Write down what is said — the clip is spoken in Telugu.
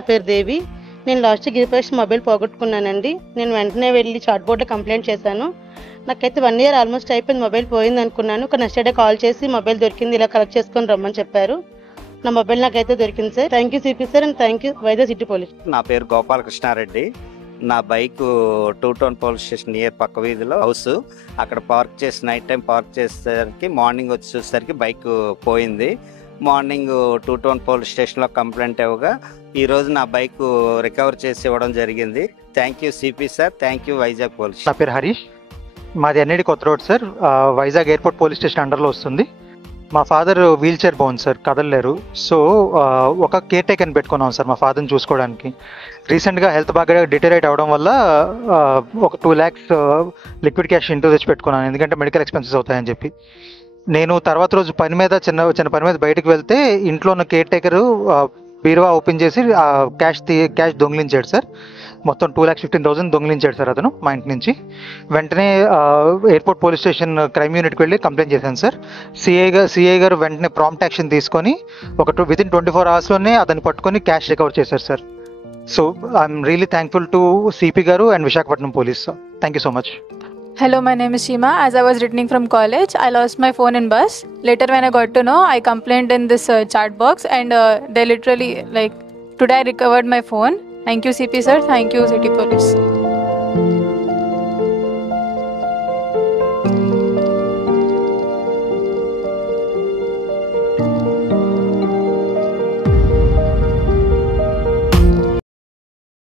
నా పేరు దేవి. నేను లాస్ట్ గిరిప్రకాష్ మొబైల్ పోగొట్టుకున్నానండి. నేను వెంటనే వెళ్ళి చాట్ బోర్డ్లో కంప్లైంట్ చేశాను. నాకైతే 1 year ఆల్మోస్ట్ అయిపోయింది, మొబైల్ పోయింది అనుకున్నాను. ఒక నెక్స్ట్ డే కాల్ చేసి మొబైల్ దొరికింది, ఇలా కలెక్ట్ చేసుకొని రమ్మని చెప్పారు. నా మొబైల్ నాకైతే దొరికింది sir. Thank you CP sir and thank you Vizag city police. నా పేరు గోపాలకృష్ణారెడ్డి. నా bike 2 Town police station near పక్క వీధిలో హౌస్, అక్కడ పార్క్ చేసి నైట్ టైం పార్క్ చేసేసరికి మార్నింగ్ వచ్చి చూసేసరికి బైక్ పోయింది. మార్నింగ్ 2 Town పోలీస్ స్టేషన్లో కంప్లైంట్ ఇవ్వగా ఈరోజు నా బైక్ రికవర్ చేసి ఇవ్వడం జరిగింది. Thank you CP sir, thank you Vizag police. నా పేరు హరీష్, మాది ఎన్ఐడి కొత్త road sir, Vizag airport police station అండర్లో వస్తుంది. మా ఫాదర్ వీల్ చైర్ బాగుంది సార్, కదలలేరు. సో ఒక కేర్ టేకర్ని పెట్టుకున్నాం సార్ మా ఫాదర్ని చూసుకోవడానికి. రీసెంట్గా హెల్త్ బాగా డిటరేట్ అవ్వడం వల్ల ఒక 2 lakhs లిక్విడ్ క్యాష్ ఇంటూ తెచ్చి పెట్టుకున్నాను, ఎందుకంటే మెడికల్ ఎక్స్పెన్సెస్ అవుతాయని చెప్పి. నేను తర్వాత రోజు పని మీద చిన్న పని మీద బయటకు వెళ్తే ఇంట్లో ఉన్న కేర్ టేకరు బీరువా ఓపెన్ చేసి క్యాష్ దొంగిలించాడు సార్. మొత్తం 2,15,000 దొంగిలించాడు సార్ అతను మా ఇంటి నుంచి. వెంటనే ఎయిర్పోర్ట్ పోలీస్ స్టేషన్ క్రైమ్ యూనిట్కి వెళ్ళి కంప్లైంట్ చేశాను సార్. సిఐ గారు వెంటనే ప్రాంప్ట్ యాక్షన్ తీసుకొని వితిన్ 24 hours అతన్ని పట్టుకొని క్యాష్ రికవర్ చేశారు sir. So I'm really thankful to CP గారు and Visakhapatnam police. Thank you so much. Hello, my name is Shima. As I was returning from college, I lost my phone in bus. Later when I got to know, I complained in this chat box and they literally today I recovered my phone. Thank you CP sir, thank you City Police.